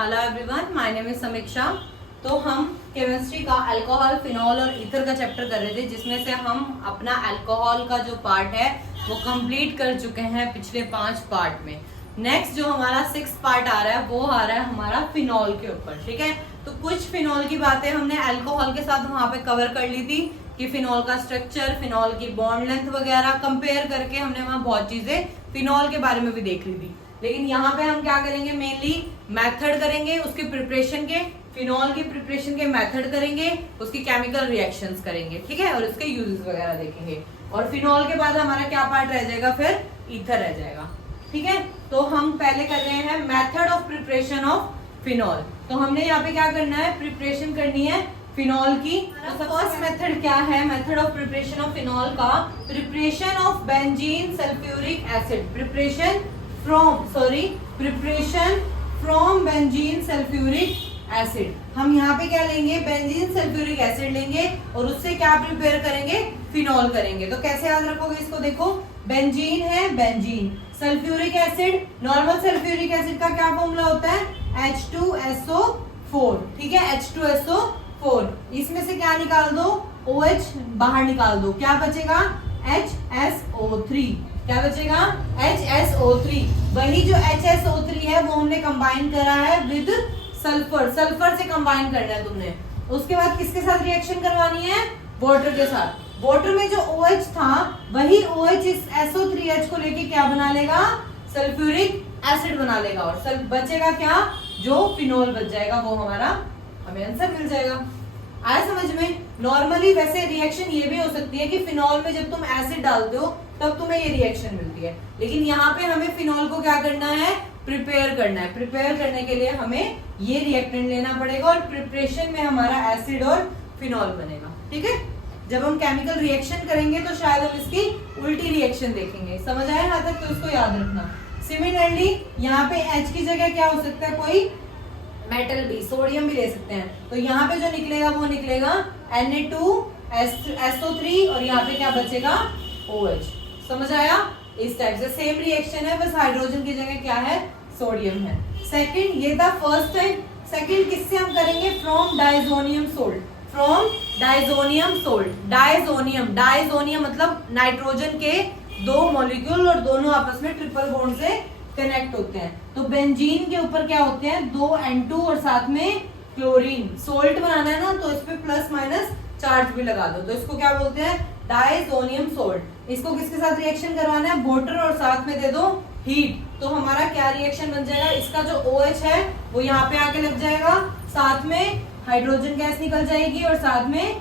Hello everyone, my name is समीक्षा। तो हम केमिस्ट्री का अल्कोहल, फिनॉल और ईथर का चैप्टर कर रहे थे, जिसमें से हम अपना अल्कोहल का जो पार्ट है वो कंप्लीट कर चुके हैं पिछले 5 पार्ट में। नेक्स्ट जो हमारा 6th पार्ट आ रहा है वो आ रहा है हमारा फिनॉल के ऊपर। ठीक है, तो कुछ फिनॉल की बातें हमने अल्कोहल के साथ वहां पे कवर कर ली थी कि फिनॉल का स्ट्रक्चर, फिनॉल की बॉन्ड लेंथ वगैरह कंपेयर करके हमने वहां बहुत चीजें फिनॉल के बारे में भी देख ली थी। लेकिन यहाँ पे हम क्या करेंगे, मेनली मेथड करेंगे उसके प्रिपरेशन के, फिनॉल की प्रिपरेशन के मेथड करेंगे, उसकी केमिकल रिएक्शंस करेंगे। ठीक है, और उसके यूजेस वगैरह देखेंगे। और फिनॉल के बाद हमारा क्या पार्ट रह जाएगा, फिर ईथर रह जाएगा। ठीक है, तो हम पहले कर रहे हैं method of preparation of phenol. तो हमने यहाँ पे क्या करना है, प्रिपरेशन करनी है फिनॉल की। तो फर्स्ट मेथड क्या है, method of preparation of phenol का, preparation of benzene sulphuric acid, preparation from benzene sulphuric acid. हम यहाँ पे क्या लेंगे, बेंजीन सल्फ्यूरिक एसिड लेंगे और उससे क्या प्रिपेयर करेंगे, फिनॉल करेंगे। तो कैसे याद रखोगे इसको, देखो बेंजीन है, benzene, sulphuric acid, normal sulphuric acid का क्या फॉर्मूला होता है, H2SO4। ठीक है, H2SO4। इसमें से क्या निकाल दो, OH बाहर निकाल दो, क्या बचेगा, HSO3। क्या बचेगा, HSO3। वही जो HSO3 है वो हमने कंबाइन करा है विद सल्फर, सल्फर से कंबाइन करना है तुमने। उसके बाद किसके साथ रिएक्शन करवानी है, वाटर के साथ। वाटर में जो OH था वही OH इस SO3H को लेके क्या बना लेगा, सल्फ्यूरिक एसिड बना लेगा। और बचेगा क्या, जो फिनॉल बच जाएगा वो हमारा, हमें आंसर मिल जाएगा। आया समझ में। नॉर्मली वैसे रिएक्शन ये भी हो सकती है कि फिनॉल में जब तुम एसिड डालते हो तब तुम्हें ये रिएक्शन मिलती है, लेकिन यहाँ पे हमें फिनॉल को क्या करना है, प्रिपेयर करना है। प्रिपेयर करने के लिए हमें ये रिएक्टेंट लेना पड़ेगा और प्रिपरेशन में हमारा एसिड और फिनॉल बनेगा। ठीक है, जब हम केमिकल रिएक्शन करेंगे तो शायद हम इसकी उल्टी रिएक्शन देखेंगे। समझ आया यहाँ तक, तो इसको याद रखना। सिमिलरली यहाँ पे H की जगह क्या हो सकता है, कोई मेटल भी, सोडियम भी ले सकते हैं। तो यहाँ पे जो निकलेगा वो निकलेगा Na2SO3 और यहाँ पे क्या बचेगा, OH। समझ आया। इस टाइप से सेम रिएक्शन है, बस हाइड्रोजन की जगह क्या है, सोडियम है। सेकंड, ये था फर्स्ट टाइम। सेकंड किससे हम करेंगे, from diazonium salt, from diazonium salt. Diazonium, diazonium मतलब नाइट्रोजन के 2 मॉलिक्यूल और दोनों आपस में ट्रिपल बॉन्ड से कनेक्ट होते हैं। तो बेंजीन के ऊपर क्या होते हैं, 2 N2 और साथ में क्लोरीन। सोल्ट बनाना है ना, तो इस पे प्लस माइनस चार्ज भी लगा दो, तो इसको क्या बोलते हैं, डाइजोनियम सोल्ट। इसको किसके साथ रिएक्शन करवाना है, वाटर और साथ में दे दो हीट। तो हमारा क्या रिएक्शन बन जाएगा, इसका जो OH है वो यहाँ पे आके लग जाएगा, साथ में हाइड्रोजन गैस निकल जाएगी और साथ में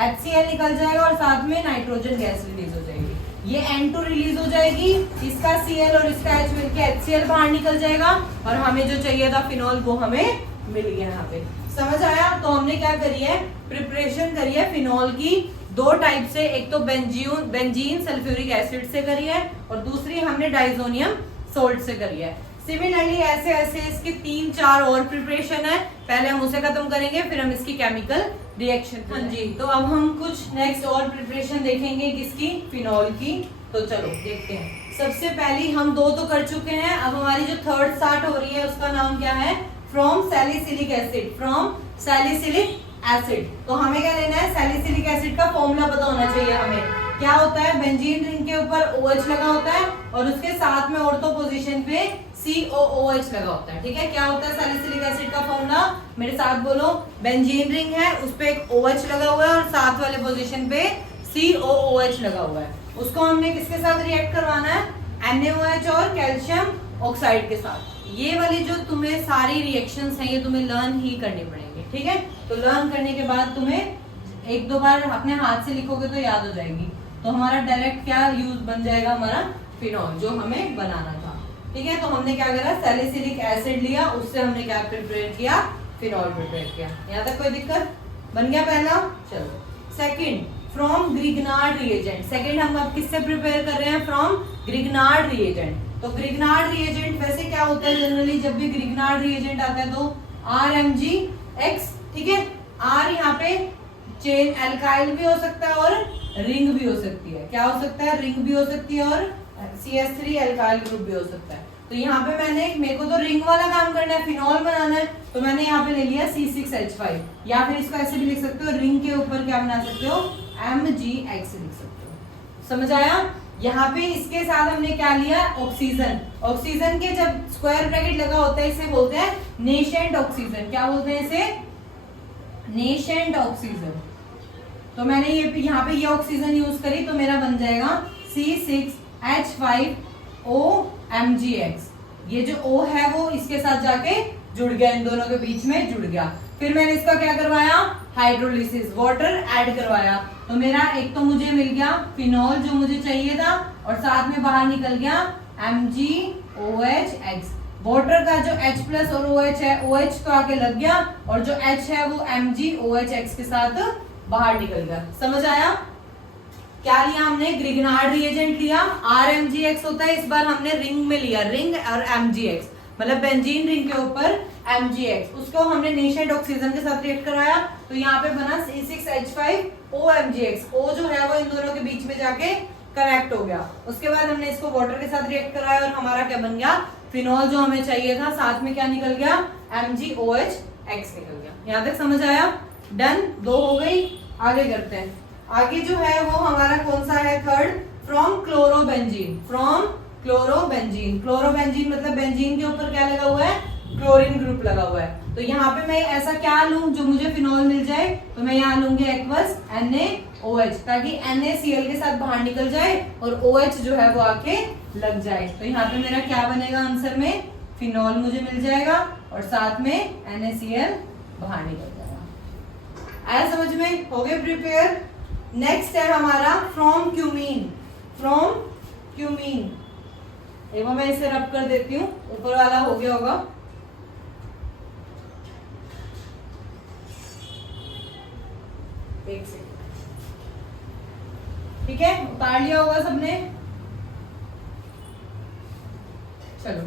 HCl निकल जाएगा और साथ में नाइट्रोजन गैस रिलीज हो जाएगी। ये N2 रिलीज हो जाएगी, इसका Cl और इसका H मिलके HCl बाहर निकल जाएगा और हमें जो चाहिए था फिनॉल वो हमें मिल गया यहाँ पे। समझ आया। तो हमने क्या करी है, प्रिपरेशन करी है फिनॉल की 2 टाइप से, एक तो बेंजीन सल्फ्यूरिक एसिड से करी है और दूसरी हमने डाइजोनियम सोल्ट से करी है। सिमिलरली ऐसे ऐसे इसके 3-4 और प्रिपरेशन है, पहले हम उसे खत्म करेंगे फिर हम इसकी केमिकल रिएक्शन। हाँ जी, तो अब हम कुछ नेक्स्ट और प्रिपरेशन देखेंगे किसकी, फिनॉल की। तो चलो देखते हैं। सबसे पहली हम 2 तो कर चुके हैं, अब हमारी जो थर्ड स्टार्ट हो रही है उसका नाम क्या है, from salicylic acid, from salicylic acid. तो हमें क्या लेना है, सैलिसिलिक एसिड का फॉर्मूला पता होना चाहिए हमें। क्या होता है, बेंजीन रिंग के ऊपर OH लगा होता है और उसके साथ में ऑर्थो पोजीशन पे COOH लगा होता है। ठीक है, क्या होता है सैलिसिलिक एसिड का फॉर्मूला, मेरे साथ बोलो, बेंजीन रिंग है, उस पे एक OH लगा हुआ है और साथ वाले पोजीशन पे COOH लगा हुआ है। उसको हमने किसके साथ रिएक्ट करवाना है, NaOH और कैल्शियम ऑक्साइड के साथ। ये वाली जो तुम्हें सारी रिएक्शंस हैं ये तुम्हें लर्न ही करनी पड़ेंगी। ठीक है, तो लर्न करने के बाद तुम्हें 1-2 बार अपने हाथ से लिखोगे तो याद हो जाएगी। तो हमारा डायरेक्ट क्या यूज बन जाएगा, हमारा फिनॉल जो हमें बनाना था। ठीक है, तो हमने क्या करा, सैलिसिलिक एसिड लिया, उससे हमने क्या प्रिपेयर किया, फिनॉल प्रिपेयर किया। यहाँ तक कोई दिक्कत, बन गया पहला। चलो second, from Grignard reagent. Second हम अब किससे प्रिपेयर कर रहे हैं, फ्रॉम ग्रिग्नार्ड रिएजेंट। तो ग्रिग्नार्ड रिएजेंट वैसे क्या होता है, जनरली जब भी ग्रिग्नार्ड रिएजेंट आता है तो RMgX। ठीक है, R यहाँ पे चेन एल्काइल भी हो सकता है और रिंग भी हो सकती है। क्या हो सकता है, रिंग भी हो सकती है और CH3 एल्काइल ग्रुप भी हो सकता है। तो यहाँ पे मेरे को तो रिंग वाला काम करना है, फिनॉल बनाना है, तो मैंने यहाँ पे ले लिया C6H5, या फिर इसको ऐसे भी लिख सकते हो, रिंग के ऊपर क्या बना सकते हो, MgX लिख सकते हो। समझ आया? यहाँ पे इसके साथ हमने क्या लिया, ऑक्सीजन। ऑक्सीजन के जब स्क्वायर ब्रैकेट लगा होता है इसे बोलते हैं नेशेंट ऑक्सीजन। क्या बोलते हैं इसे? नेशेंट ऑक्सीजन। तो मैंने यहाँ पे ये ऑक्सीजन यूज करी तो मेरा बन जाएगा C6H5OMgX। ये जो O है वो इसके साथ जाके जुड़ गया, इन दोनों के बीच में जुड़ गया। फिर मैंने इसका क्या करवाया, हाइड्रोलिसिस, वाटर ऐड करवाया, तो मेरा एक तो मुझे मिल गया फिनॉल जो मुझे चाहिए था, और साथ में बाहर निकल गया MgOHX। वाटर का जो H+ और OH है, OH तो आके लग गया, और जो H है वो MgOHX के साथ बाहर निकल गया। समझ आया? क्या लिया हमने, ग्रिग्नार्ड रिएजेंट लिया, RMgX होता है, इस बार हमने रिंग में लिया, रिंग और MgX, मतलब बेंजीन रिंग के ऊपर MgX, उसको हमने नेशेंट ऑक्सीजन के साथ रिएक्ट कराया, तो यहाँ पे बना C6H5OMgX। O जो है वो इन दोनों के बीच में जाके कनेक्ट हो गया। उसके बाद हमने इसको वाटर के साथ रिएक्ट कराया और हमारा क्या बन गया, फिनॉल जो हमें चाहिए था, साथ में क्या निकल गया, MgOHX निकल गया। यहाँ तक समझ आया? डन, 2 हो गई। आगे करते हैं। आगे जो है वो हमारा कौन सा है, third, from chlorobenzene. From chlorobenzene, chlorobenzene मतलब बेंजीन के ऊपर क्या लगा हुआ है, क्लोरीन ग्रुप लगा हुआ है। तो यहाँ पे मैं ऐसा क्या लूं जो मुझे फिनॉल मिल जाए, तो मैं यहाँ लूंगी एक्वस NaOH, ताकि NaCl के साथ बाहर निकल जाए और OH जो है वो आके लग जाए। तो यहाँ पे मेरा क्या बनेगा आंसर में, फिनॉल मुझे मिल जाएगा और साथ में NaCl बाहर निकल जाएगा। आया समझ में? हो गए प्रिपेयर? नेक्स्ट है हमारा फ्रॉम क्यूमीन। फ्रॉम क्यूमीन, एक बार मैं इसे रब कर देती हूँ, ऊपर वाला हो गया होगा। एक सेकंड, ठीक है, उतार लिया होगा सबने। चलो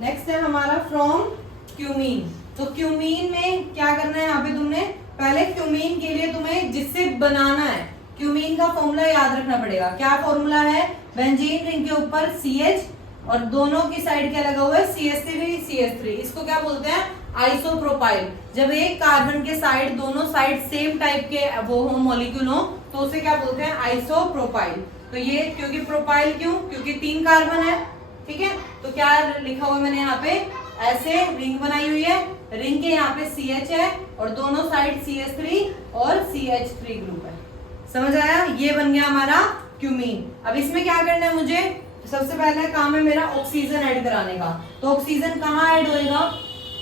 नेक्स्ट है हमारा फ्रॉम क्यूमीन। तो क्यूमीन में क्या करना है, यहाँ पे तुमने पहले क्यूमीन के लिए तुम्हें जिससे बनाना है, क्यूमीन का फॉर्मूला याद रखना पड़ेगा। क्या फॉर्मूला है, बेंजीन रिंग के ऊपर CH और दोनों की साइड क्या लगा हुआ है, CH3। इसको क्या बोलते हैं, आइसोप्रोपाइल। जब एक कार्बन के साइड, दोनों साइड सेम टाइप के वो हो, मॉलिक्यूल हो, तो उसे क्या बोलते हैं, आइसोप्रोपाइल। तो ये क्योंकि प्रोपाइल क्यों, क्योंकि 3 कार्बन है, ठीक है। तो क्या लिखा हुआ मैंने यहाँ पे, ऐसे रिंग बनाई हुई है, रिंग के यहाँ पे CH है और दोनों साइड CH3 और CH3 ग्रुप है। समझ आया? ये बन गया हमारा क्यूमीन। अब इसमें क्या करना है मुझे, सबसे पहला काम है मेरा ऑक्सीजन ऐड कराने का। तो ऑक्सीजन कहाँ ऐड होएगा,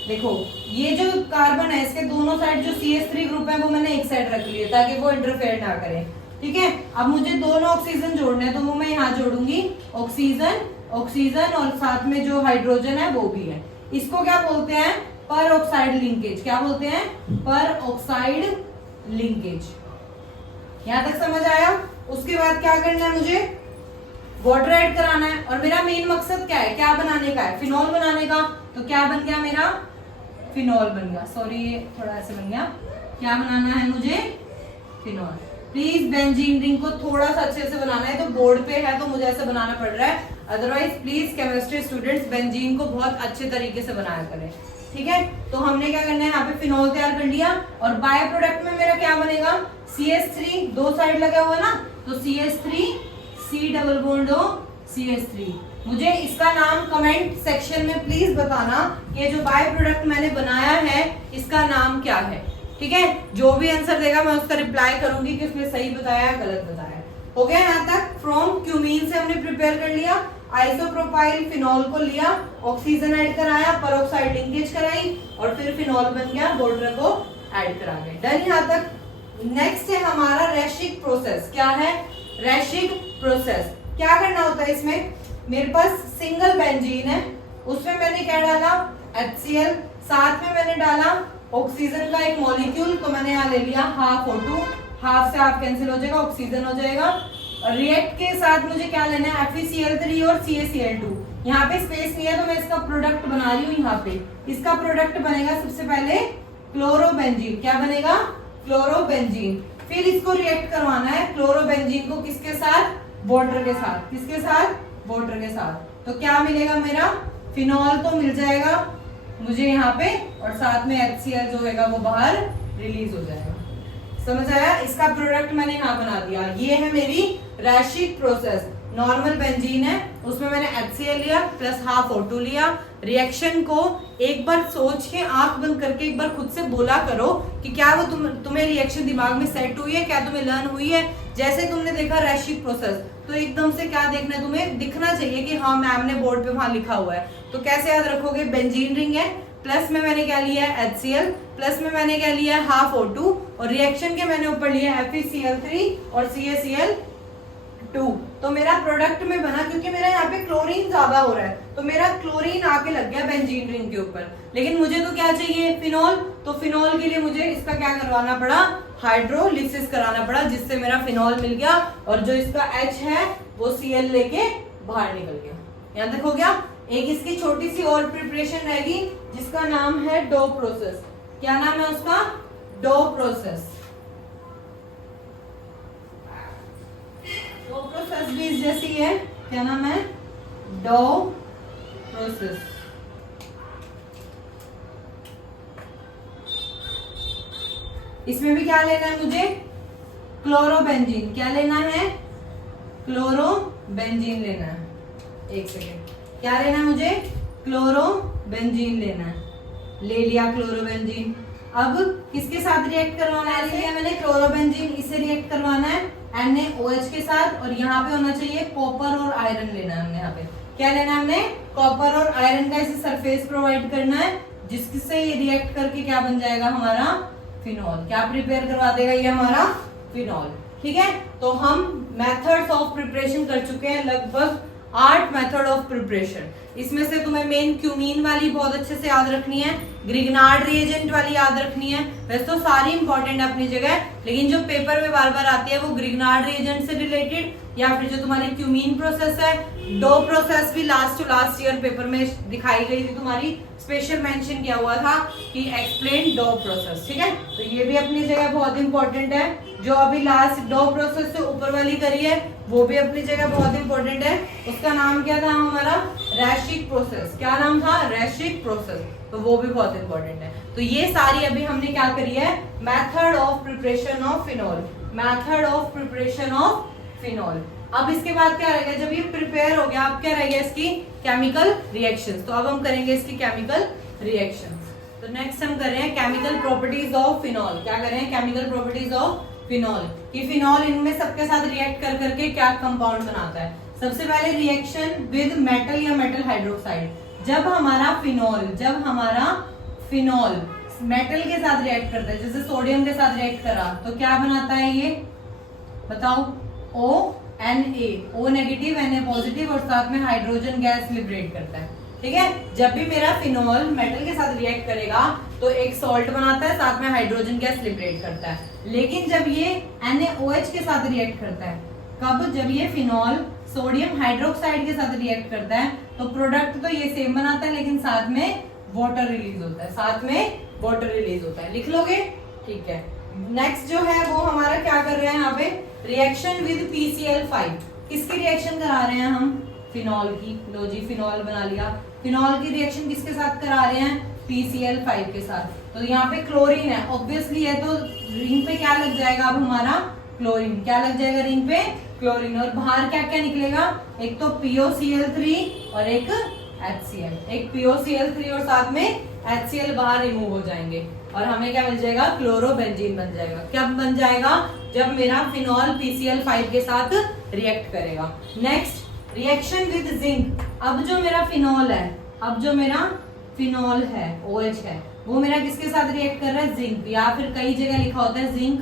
देखो ये जो कार्बन है इसके दोनों साइड जो CH3 ग्रुप है वो मैंने एक साइड रख लिया ताकि वो इंटरफेयर ना करे, ठीक है। अब मुझे दोनों ऑक्सीजन जोड़ने हैं तो वो मैं यहाँ जोड़ूंगी, ऑक्सीजन और साथ में जो हाइड्रोजन है वो भी है। इसको क्या बोलते हैं, पर ऑक्साइड लिंकेज। क्या बोलते हैं, पर ऑक्साइड लिंकेज। यहां तक समझ आया? उसके बाद क्या करना है मुझे, वाटर ऐड कराना है। और मेरा मेन मकसद क्या है, क्या बनाने का है, फिनॉल बनाने का। तो क्या बन गया मेरा, फिनॉल बन गया। सॉरी ये थोड़ा ऐसे बन गया। क्या बनाना है मुझे, फिनॉल। प्लीज बेंजीन रिंग को थोड़ा सा अच्छे से बनाना है, तो बोर्ड पे है तो मुझे ऐसे बनाना पड़ रहा है, otherwise please chemistry students benzene को बहुत अच्छे तरीके से बनाया करें, ठीक है। तो हमने क्या करना है, यहाँ पे फिनॉल तैयार कर लिया और बाय प्रोडक्ट में मेरा क्या बनेगा, CH3, 2 साइड लगा हुआ ना, तो CH3 C double bond O CH3। मुझे इसका नाम कमेंट सेक्शन में प्लीज बताना कि जो बाय प्रोडक्ट मैंने बनाया है इसका नाम क्या है, ठीक है। जो भी आंसर देगा मैं उसका रिप्लाई करूंगी कि उसने सही बताया है गलत बताया। हो गया यहाँ तक। फ्रॉम क्यूमीन से हमने प्रिपेयर कर लिया, आइसोप्रोपाइल फिनॉल को लिया, ऑक्सीजन ऐड कराया, परऑक्साइड लिंकेज कराई और फिर फिनॉल बन गया, वाटर को ऐड करा गए। डन यहाँ तक। नेक्स्ट है हमारा रेशिक प्रोसेस। क्या है, रेशिक प्रोसेस। क्या करना होता है इसमें, मेरे पास सिंगल बेंजीन है, उसमें मैंने क्या डाला, HCl, साथ में मैंने डाला ऑक्सीजन का एक मॉलिक्यूल, तो मैंने यहाँ ले लिया हाफ O2, हाफ से हाफ कैंसिल हो जाएगा, ऑक्सीजन हो जाएगा। रिएक्ट के साथ मुझे क्या लेना है, FeCl3 और CaCl2। यहाँ पे स्पेस नहीं है तो मैं इसका प्रोडक्ट बना रही हूँ। यहाँ पे इसका प्रोडक्ट बनेगा सबसे पहले क्लोरोबेंजीन। क्या बनेगा, क्लोरोबेंजीन। फिर इसको रिएक्ट करवाना है क्लोरोबेंजीन को किसके साथ, वाटर के साथ। किसके साथ, वाटर के साथ। तो क्या मिलेगा मेरा, फिनॉल तो मिल जाएगा मुझे यहाँ पे, और साथ में HCl जो होगा वो बाहर रिलीज हो जाएगा। समझ आया? इसका प्रोडक्ट मैंने यहाँ बना दिया। ये है मेरी रैशिक प्रोसेस। नॉर्मल बेंजीन है, उसमें मैंने HCl लिया प्लस हाफ O2 लिया। रिएक्शन को एक बार सोच के आंख बंद करके एक बार खुद से बोला करो कि क्या वो तुम्हें रिएक्शन दिमाग में सेट हुई है, क्या तुम्हें लर्न हुई है। जैसे तुमने देखा रैशिक प्रोसेस, तो एकदम से क्या देखना है तुम्हें, दिखना चाहिए कि हाँ मैम ने बोर्ड पे वहां लिखा हुआ है। तो कैसे याद रखोगे, बेंजीन रिंग है, प्लस में मैंने क्या लिया है HCl, प्लस में मैंने क्या लिया है हाफ O2, और रिएक्शन के मैंने ऊपर लिया FeCl3 और CaCl2। तो मेरा प्रोडक्ट में बना, क्योंकि मेरा यहाँ पे क्लोरीन ज्यादा हो रहा है तो मेरा क्लोरीन आके लग गया बेंजीन रिंग के ऊपर। लेकिन मुझे तो क्या चाहिए, फिनॉल। तो फिनॉल के लिए मुझे इसका क्या करवाना पड़ा, हाइड्रोलिसिस कराना पड़ा, जिससे मेरा फिनॉल मिल गया, और जो इसका H है वो Cl लेके बाहर निकल गया। यहाँ तक हो गया। एक इसकी छोटी सी और प्रिपरेशन रहेगी जिसका नाम है डो प्रोसेस। क्या नाम है उसका, डो प्रोसेस। डो प्रोसेस भी इस जैसी है, क्या नाम है, डो प्रोसेस। इसमें भी क्या लेना है मुझे, क्लोरोबेंजीन। क्या लेना है, क्लोरोबेंजीन लेना है। एक सेकेंड, क्या लेना है मुझे, क्लोरोबेंजीन लेना है। ले लिया क्लोरोबेंजीन। अब किसके साथ रिएक्ट करवाना है, लिया मैंने क्लोरोबेंजीन, इसे रिएक्ट करवाना है NaOH के साथ, और यहाँ पे होना चाहिए कॉपर और आयरन लेना है हमने। यहाँ पे क्या लेना है हमने, कॉपर और आयरन का इसे सरफेस प्रोवाइड करना है, जिससे ये रिएक्ट करके क्या बन जाएगा हमारा फिनॉल। क्या प्रिपेयर करवा देगा ये हमारा फिनॉल। ठीक है, तो हम मेथड्स ऑफ प्रिपरेशन कर चुके हैं, लगभग 8 मेथड ऑफ प्रिपरेशन। इसमें से तुम्हें मेन क्यूमीन वाली बहुत अच्छे से याद रखनी है, ग्रिग्नार्ड रिएजेंट वाली याद रखनी है। वैसे तो सारी इंपॉर्टेंट है अपनी जगह, लेकिन जो पेपर में बार बार आती है वो ग्रिग्नार्ड रिएजेंट से रिलेटेड, या फिर जो तुम्हारी क्यूमीन प्रोसेस है। डो प्रोसेस भी लास्ट ईयर पेपर में दिखाई गई थी, तुम्हारी स्पेशल मेंशन किया हुआ था कि एक्सप्लेन डो प्रोसेस। ठीक है, तो ये भी अपनी जगह बहुत इंपॉर्टेंट है। जो अभी लास्ट डो प्रोसेस से ऊपर वाली करी है वो भी अपनी जगह बहुत इंपॉर्टेंट है। उसका नाम क्या था हमारा, रैशिक प्रोसेस। क्या नाम था, रैशिक प्रोसेस, तो वो भी बहुत इंपॉर्टेंट है। तो ये सारी अभी हमने क्या करी है, method of preparation of phenol, method of preparation of phenol. अब इसके बाद क्या रहेगा, जब ये प्रिपेयर हो गया अब क्या रहेगा, इसकी केमिकल रिएक्शंस। तो अब हम करेंगे इसकी केमिकल रिएक्शंस। तो नेक्स्ट हम कर रहे हैं केमिकल प्रॉपर्टीज ऑफ फिनॉल। क्या कर रहे हैं, केमिकल प्रॉपर्टीज ऑफ फिनॉल, कि फिनॉल इनमें सबके साथ रिएक्ट कर करके क्या कंपाउंड बनाता है। सबसे पहले रिएक्शन विद मेटल या मेटल हाइड्रोक्साइड। जब हमारा फिनॉल मेटल के साथ रिएक्ट करता है, जैसे सोडियम के साथ रिएक्ट करा, तो क्या बनाता है ये बताओ, ONA, O negative Na positive, और साथ में हाइड्रोजन गैस लिबरेट करता है। ठीक है, जब भी मेरा फिनॉल मेटल के साथ रिएक्ट करेगा तो एक सॉल्ट बनाता है, साथ में हाइड्रोजन गैस लिबरेट करता है। लेकिन जब ये NaOH के साथ रिएक्ट करता है, कब, जब ये फिनॉल सोडियम हाइड्रोक्साइड के साथ रिएक्ट करता है, तो प्रोडक्ट तो ये सेम बनाता है, लेकिन साथ में वाटर रिलीज होता है, साथ में वाटर रिलीज होता है। लिख लोगे, ठीक है। नेक्स्ट जो है वो हमारा क्या कर रहे हैं यहाँ पे, रिएक्शन विद PCl5। किसकी रिएक्शन करा रहे हैं हम, फिनॉल की। लो जी, फिनॉल बना लिया। फिनॉल की रिएक्शन किसके साथ करा रहे हैं, PCl5 के साथ। तो यहाँ पे क्लोरीन है, ऑब्वियसली है, तो रिंग पे क्या लग जाएगा अब हमारा, क्लोरीन। क्या लग जाएगा रिंग पे, क्लोरीन। और बाहर क्या क्या निकलेगा, एक तो POCl3 और एक HCl। एक POCl3 और साथ में HCl बाहर रिमूव हो जाएंगे, और हमें क्या मिल जाएगा, क्लोरोबेंजीन बन जाएगा। क्या बन जाएगा, जब मेरा फिनॉल PCl5 के साथ रिएक्ट करेगा। Next reaction with zinc. अब जो मेरा फिनॉल है, OH है, वो मेरा किसके साथ रिएक्ट कर रहा है, जिंक, या फिर कई जगह लिखा होता है जिंक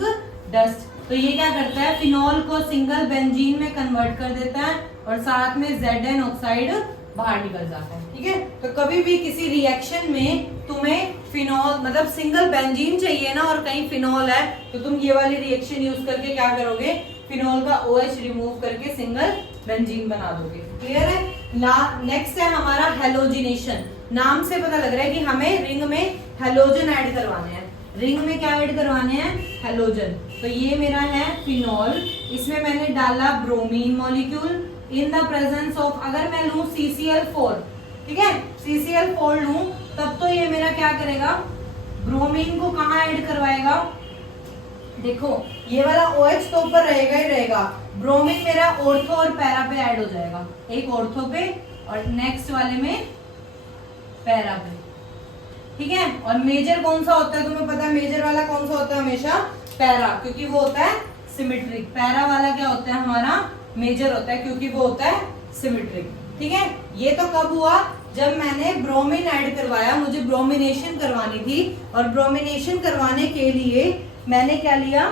डस्ट। तो ये क्या करता है, फिनॉल को सिंगल बेंजीन में कन्वर्ट कर देता है, और साथ में Zn ऑक्साइड बाहर निकल जाता है। ठीक है, तो कभी भी किसी रिएक्शन में तुम्हें फिनॉल मतलब सिंगल बेंजीन चाहिए ना, और कहीं फिनॉल है, तो तुम ये वाली रिएक्शन यूज करके क्या करोगे, फिनॉल का OH रिमूव करके सिंगल बेंजीन बना दोगे। क्लियर है। नेक्स्ट है हमारा हेलोजिनेशन। नाम से पता लग रहा है कि हमें रिंग में हेलोजन ऐड करवाने हैं। रिंग में क्या ऐड करवाने हैं, हेलोजन। तो ये मेरा है फिनॉल, इसमें मैंने डाला bromine molecule, in the presence of, अगर मैं लूं CCl4, ठीक है, CCl4 लूं तब तो ये मेरा क्या करेगा, ब्रोमीन को कहाँ ऐड करवाएगा, देखो ये वाला OH तो ऊपर रहेगा ही रहेगा, ब्रोमीन मेरा ऑर्थो और पैरा पे ऐड हो जाएगा, एक ऑर्थो पे और नेक्स्ट वाले में पैरा पे, ठीक है। और मेजर कौन सा होता है तुम्हें पता है, मेजर वाला कौन सा होता है हमेशा, पैरा, क्योंकि वो होता है सिमेट्रिक। पैरा वाला क्या होता है हमारा, मेजर होता है, क्योंकि वो होता है सिमेट्रिक, ठीक है। ये तो कब हुआ, जब मैंने ब्रोमीन ऐड करवाया, मुझे ब्रोमिनेशन करवानी थी, और ब्रोमिनेशन करवाने के लिए मैंने क्या लिया,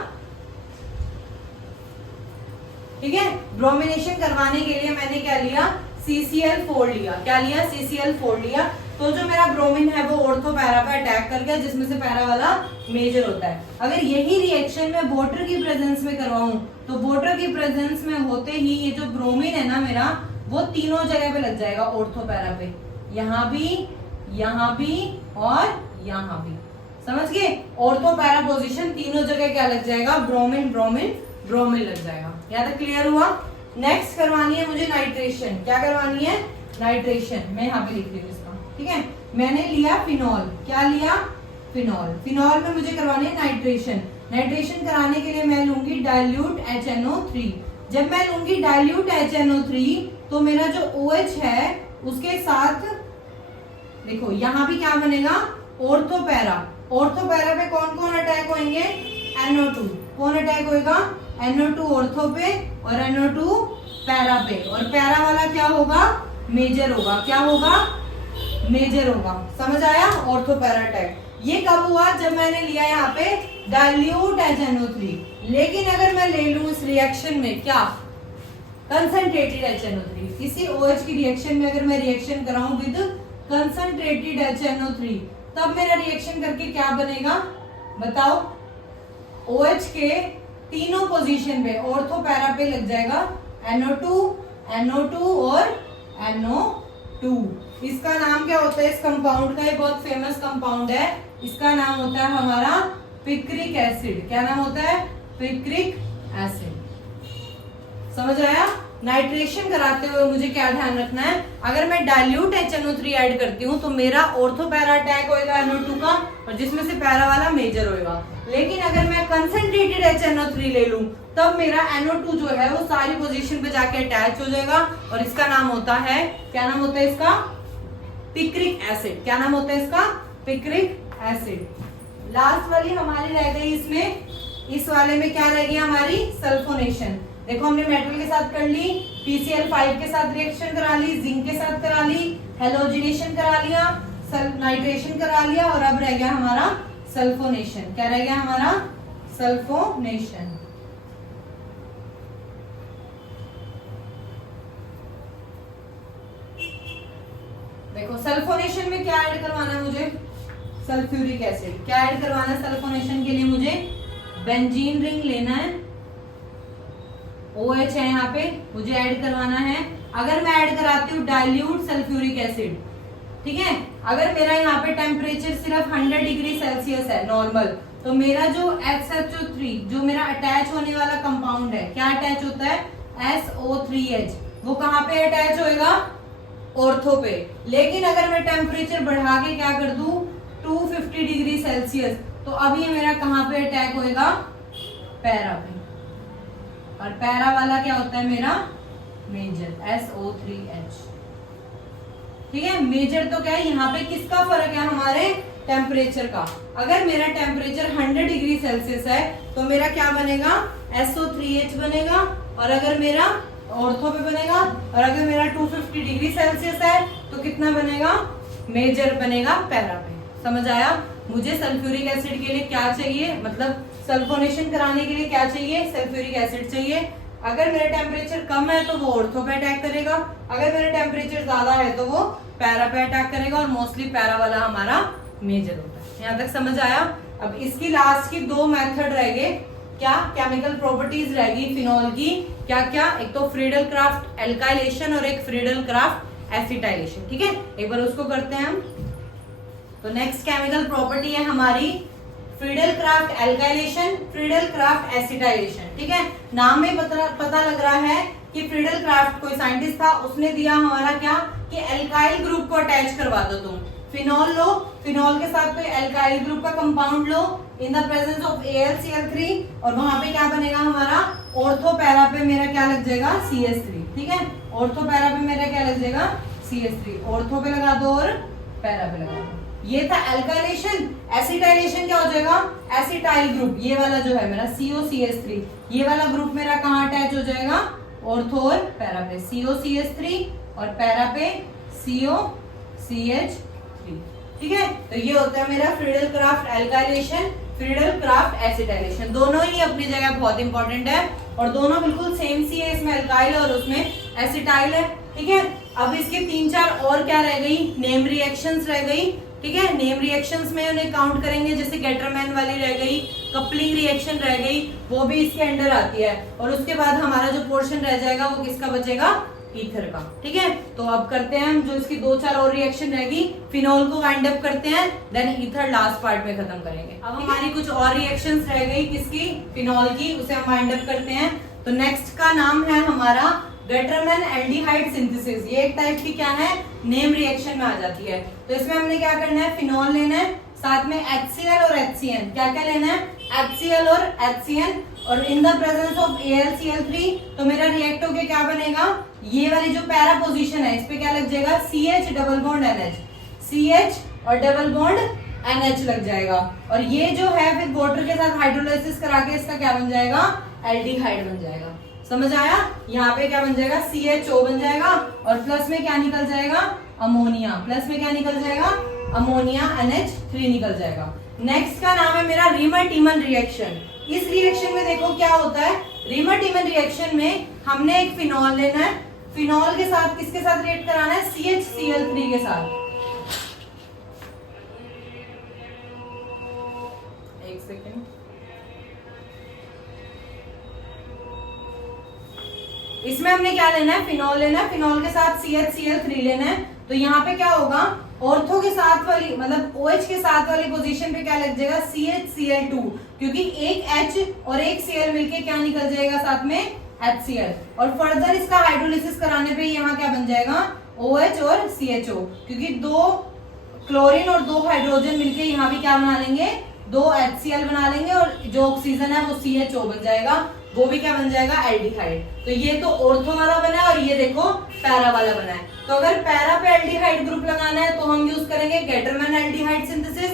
ठीक है, ब्रोमिनेशन करवाने के लिए मैंने क्या लिया, CCl4 लिया, क्या लिया, CCl4 लिया। तो जो मेरा ब्रोमीन है वो ऑर्थो पैरा पे अटैक कर गया, जिसमें से पैरा वाला मेजर होता है। अगर यही रिएक्शन मैं वाटर की प्रेजेंस में करवाऊं तो वाटर की प्रेजेंस में होते ही ये जो ब्रोमीन है ना मेरा, वो तीनों जगह पे लग जाएगा, ऑर्थो पैरा पे, यहाँ भी और यहाँ भी, समझ गए, ऑर्थो पैरा पोजीशन तीनों जगह क्या लग जाएगा, ब्रोमीन ब्रोमीन ब्रोमीन लग जाएगा। यहाँ तक क्लियर हुआ। नेक्स्ट करवानी है मुझे नाइट्रेशन, क्या करवानी है, नाइट्रेशन, मैं यहाँ पे लिख रही हूँ इसका, ठीक है। मैंने लिया फिनॉल, क्या लिया, फिनॉल, फिनॉल में मुझे करवानी है नाइट्रेशन। नाइट्रेशन कराने के लिए मैं लूंगी डाइल्यूट HNO3। जब मैं लूंगी डाइल्यूट HNO3 तो मेरा जो OH है उसके साथ देखो यहाँ भी क्या बनेगा, ऑर्थो पैरा, ऑर्थो पैरा पे कौन कौन अटैक होंगे, NO2, कौन अटैक होएगा, NO2 ऑर्थो पे और NO2 पैरा पे, और पैरा वाला क्या होगा, मेजर होगा, क्या होगा, मेजर होगा, समझ आया, ऑर्थो पैरा अटैक। ये कब हुआ, जब मैंने लिया यहाँ पे डाइल्यूट HNO3। लेकिन अगर मैं ले लूं इस रिएक्शन में क्या, कंसंट्रेटेड HNO3, किसी OH की रिएक्शन में अगर मैं रिएक्शन कराऊं विद कंसंट्रेटेड HNO3, तब मेरा रिएक्शन करके क्या बनेगा बताओ, OH के तीनों पोजीशन पे ऑर्थो पैरा पे लग जाएगा NO2 और NO2। इसका नाम क्या होता है, इस कंपाउंड का, ये बहुत फेमस कंपाउंड है, इसका नाम होता है हमारा पिक्रिक एसिड। क्या नाम होता है, पिक्रिक एसिड। समझ आया। नाइट्रेशन कराते हुए मुझे क्या ध्यान रखना है, अगर मैं डाइल्यूट HNO3 ऐड करती हूँ तो मेरा ऑर्थो पैरा अटैक होएगा NO2 का, और जिसमें से पैरा वाला मेजर होएगा। लेकिन अगर मैं कंसंट्रेटेड HNO3 ले लूं तब मेरा NO2 जो है वो सारी पोजीशन पे जाके अटैच हो जाएगा, और इसका नाम होता है, क्या नाम होता है इसका, पिक्रिक एसिड। क्या नाम होता है इसका, पिक्रिक एसिड। लास्ट वाली हमारी रह गई इसमें, इस वाले में क्या रह गई हमारी, सल्फोनेशन। देखो हमने मेटल के साथ कर ली, PCl5 के साथ रिएक्शन करा ली, जिंक के साथ करा ली, हेलोजिनेशन करा लिया, नाइट्रेशन करा लिया, और अब रह गया हमारा सल्फोनेशन। क्या रह गया हमारा, सल्फोनेशन। देखो सल्फोनेशन में क्या ऐड करवाना है मुझे, सल्फ्यूरिक एसिड। क्या ऐड करवाना है सल्फोनेशन के लिए मुझे, बेंजीन रिंग लेना है, OH है यहाँ पे, मुझे ऐड करवाना है। अगर मैं ऐड कराती हूँ डाइल्यूट सल्फ्यूरिक एसिड, ठीक है, अगर मेरा यहाँ पे टेम्परेचर सिर्फ 100 डिग्री सेल्सियस है नॉर्मल, तो मेरा जो SHO3 जो मेरा अटैच होने वाला कंपाउंड है, क्या अटैच होता है, SO3H, वो कहाँ पे अटैच होएगा, ऑर्थो पे। लेकिन अगर मैं टेम्परेचर बढ़ा के क्या कर दूं 250 डिग्री सेल्सियस, तो अब ये मेरा कहाँ पे अटैक होएगा, पैरा पे, और पैरा वाला क्या होता है मेरा, मेजर, SO3H, ठीक है। मेजर तो क्या है, यहाँ पे किसका फर्क है, हमारे टेम्परेचर का। अगर मेरा टेम्परेचर 100 डिग्री सेल्सियस है तो मेरा क्या बनेगा, SO3H बनेगा, और अगर मेरा ऑर्थो पे बनेगा, और अगर मेरा 250 डिग्री सेल्सियस है तो कितना बनेगा, मेजर बनेगा पैरा पे। समझ आया। मुझे सल्फ्यूरिक एसिड के लिए क्या चाहिए, मतलब सल्फोनेशन कराने के लिए क्या चाहिए, सल्फ्यूरिक एसिड चाहिए। अगर मेरा टेम्परेचर कम है तो वो ऑर्थो पे अटैक करेगा, अगर मेरा टेम्परेचर ज्यादा है तो वो पैरा पे अटैक करेगा, और मोस्टली पैरा वाला हमारा मेजर होता है। यहाँ तक समझ आया। अब इसकी लास्ट की 2 मेथड रह गए, क्या, केमिकल प्रॉपर्टीज रह गई फिनॉल की, क्या क्या, एक तो फ्रीडल क्राफ्ट एल्काइलेशन और एक फ्रीडल क्राफ्ट एसिटाइलेशन, ठीक है। एक बार उसको करते हैं हम। तो नेक्स्ट केमिकल प्रॉपर्टी है हमारी Friedel craft alkylation, Friedel craft acetylation, ठीक है। नाम में पता लग रहा है कि फ्रीडल क्राफ्ट कोई साइंटिस्ट था, उसने दिया हमारा क्या कि एल्काइल ग्रुप को अटैच करवा दो तुम। फिनॉल लो, फिनॉल के साथ कोई एल्काइल ग्रुप का compound low in the presence of AlCl3 और वहां पे क्या बनेगा हमारा ऑर्थो पैरा पे मेरा क्या लग जाएगा CH3। ठीक है, ऑर्थो पैरा पे मेरा क्या लग जाएगा CH3, ऑर्थो पे लगा दो और पैरा पे लगा दो। ये था एल्काइलेशन। एसिटाइलेशन क्या हो जाएगा, एसिटाइल ग्रुप, ये वाला जो है मेरा COCH3, ये वाला ग्रुप मेरा कहाँ अटैच हो जाएगा ऑर्थो और पैरा पे, COCH3 और पैरा पे COCH3। ठीक है, तो ये होता है मेरा Friedel craft alkylation, Friedel craft acetylation. दोनों ही अपनी जगह बहुत इंपॉर्टेंट है और दोनों बिल्कुल सेम सी है, इसमें एल्काइल और उसमें एसिटाइल है। ठीक है, अब इसके 3-4 और क्या रह गई, नेम रिएक्शंस रह गई। ठीक है, नेम रिएक्शंस में उन्हें काउंट करेंगे, जैसे गेटरमैन वाली रह गई, कपलिंग रिएक्शन रह गई, वो भी इसके अंडर आती है। और उसके बाद हमारा जो पोर्शन रह जाएगा वो किसका बचेगा, ईथर का। ठीक है, तो अब करते हैं हम जो इसकी 2-4 और रिएक्शन रहेगी, फिनॉल को वाइंड अप करते हैं, देन ईथर लास्ट पार्ट में खत्म करेंगे। अब हमारी कुछ और रिएक्शंस रह गई किसकी, फिनॉल की, उसे हम वाइंड अप करते हैं। तो नेक्स्ट का नाम है हमारा गेटरमैन एल्डिहाइड सिंथेसिस। ये एक टाइप की क्या है, नेम रिएक्शन में आ जाती है। तो इसमें हमने क्या करना है, फिनॉल लेना है, साथ में HCl और HCN, क्या क्या लेना है, HCl और HCN, और in the presence of AlCl3 तो मेरा रिएक्ट होके क्या बनेगा, ये वाली जो पैरा पोजीशन है इस पे क्या लग जाएगा, CH double bond NH, CH और डबल बॉन्ड NH लग जाएगा। और ये जो है फिर वाटर के साथ हाइड्रोलाइसिस करा के इसका क्या बन जाएगा, एल्डिहाइड बन जाएगा। समझ आया, यहाँ पे क्या बन जाएगा, CHO बन जाएगा और प्लस में क्या निकल जाएगा, अमोनिया, प्लस में क्या निकल जाएगा, अमोनिया NH3 निकल जाएगा। नेक्स्ट का नाम है मेरा रीमर-टीमन रिएक्शन। इस रिएक्शन में देखो क्या होता है, रीमर-टीमन रिएक्शन में हमने एक फिनॉल लेना है, फिनॉल के साथ किसके साथ रिएक्ट कराना है, CHCl3 के साथ। एक सेकेंड, इसमें हमने क्या लेना है, फिनॉल लेना है, फिनॉल के साथ CHCl3 लेना है। तो यहाँ पे क्या होगा, ऑर्थो के साथ वाली मतलब OH के साथ वाली पोजीशन पे क्या लग जाएगा, CHCl2, क्योंकि एक H और एक Cl मिलके क्या निकल जाएगा साथ में, HCl। और फर्दर इसका हाइड्रोलिसिस कराने पे यहाँ क्या बन जाएगा, OH और CHO, क्योंकि 2 क्लोरीन और 2 हाइड्रोजन मिलके यहाँ भी क्या बना लेंगे, 2 HCl बना लेंगे और जो ऑक्सीजन है वो CHO बन जाएगा, वो भी क्या बन जाएगा, एल्डिहाइड। तो ये तो ऑर्थो वाला बना है और ये देखो पैरा वाला बना है। तो अगर पैरा पे एल्डिहाइड ग्रुप लगाना है तो हम यूज करेंगे Gattermann aldehyde synthesis.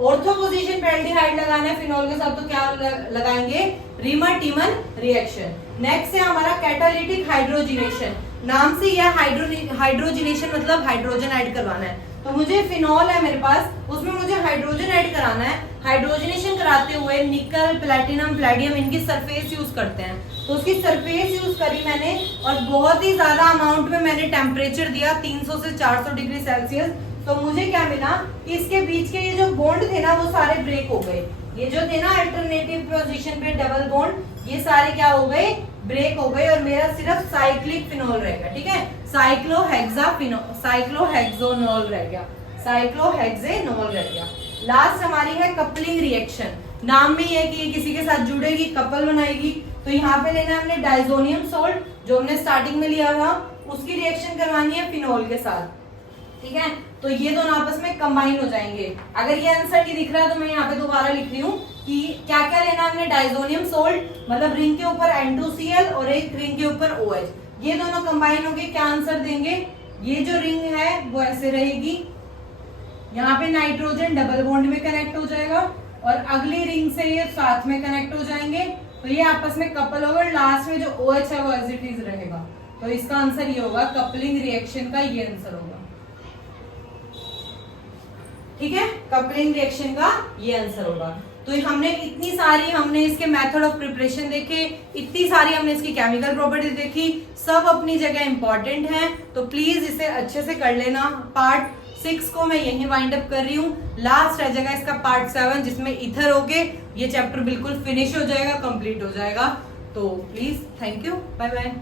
Ortho position पे एल्डिहाइड लगाना है फिनॉल के साथ तो क्या लगाएंगे, रीमर-टीमन रिएक्शन। नेक्स्ट है हमारा कैटालिटिक हाइड्रोजिनेशन। नाम से यह हाइड्रोजिनेशन मतलब हाइड्रोजन ऐड करवाना है। तो मुझे फिनॉल है मेरे पास, उसमें मुझे हाइड्रोजन ऐड कराना है। हाइड्रोजनेशन कराते हुए निकल, प्लैटिनम, पैलेडियम इनकी सरफेस यूज करते हैं। तो उसकी सरफेस यूज करी मैंने और बहुत ही ज्यादा अमाउंट में मैंने टेम्परेचर दिया 300 से 400 डिग्री सेल्सियस। तो मुझे क्या मिला कि इसके बीच के ये जो बॉन्ड थे ना वो सारे ब्रेक हो गए। ये जो थे ना अल्टरनेटिव पोजीशन पे डबल बॉन्ड, ये सारे क्या हो गए, ब्रेक हो गए और मेरा सिर्फ साइक्लिक फिनॉल रहेगा। ठीक है, साइक्लोहेक्सोनॉल रह गया, साइक्लोहेक्सेनॉल रह गया। लास्ट हमारी है कपलिंग रिएक्शन। नाम में ये कि किसी के साथ जुड़ेगी, कपल बनाएगी। तो यहाँ पे लेना है हमने डाइजोनियम सोल्ट, जो हमने स्टार्टिंग में लिया था, उसकी रिएक्शन करवानी है फिनॉल के साथ। ठीक है, तो ये दोनों आपस में कंबाइन हो जाएंगे। अगर ये आंसर नहीं दिख रहा तो मैं यहाँ पे दोबारा लिख रही हूँ कि क्या क्या लेना है हमने, डाइजोनियम सोल्ट मतलब रिंग के ऊपर N2Cl और एक रिंग के ऊपर OH, ये दोनों कंबाइन होके क्या आंसर देंगे, ये जो रिंग है वो ऐसे रहेगी, यहाँ पे नाइट्रोजन डबल बॉन्ड में कनेक्ट हो जाएगा और अगली रिंग से ये साथ में कनेक्ट हो जाएंगे। तो ये आपस में कपल होगा, लास्ट में जो OH है वो एज इट इज रहेगा। तो इसका आंसर ये होगा, कपलिंग रिएक्शन का ये आंसर होगा। ठीक है, कपलिंग रिएक्शन का ये आंसर होगा। तो हमने इतनी सारी, हमने इसके मेथड ऑफ प्रिपरेशन देखे, इतनी सारी हमने इसकी केमिकल प्रॉपर्टी देखी, सब अपनी जगह इंपॉर्टेंट है। तो प्लीज इसे अच्छे से कर लेना। पार्ट 6 को मैं यहीं वाइंड अप कर रही हूँ। लास्ट रह जाएगा इसका पार्ट 7, जिसमें इथर होके ये चैप्टर बिल्कुल फिनिश हो जाएगा, कंप्लीट हो जाएगा। तो please, thank you, bye bye.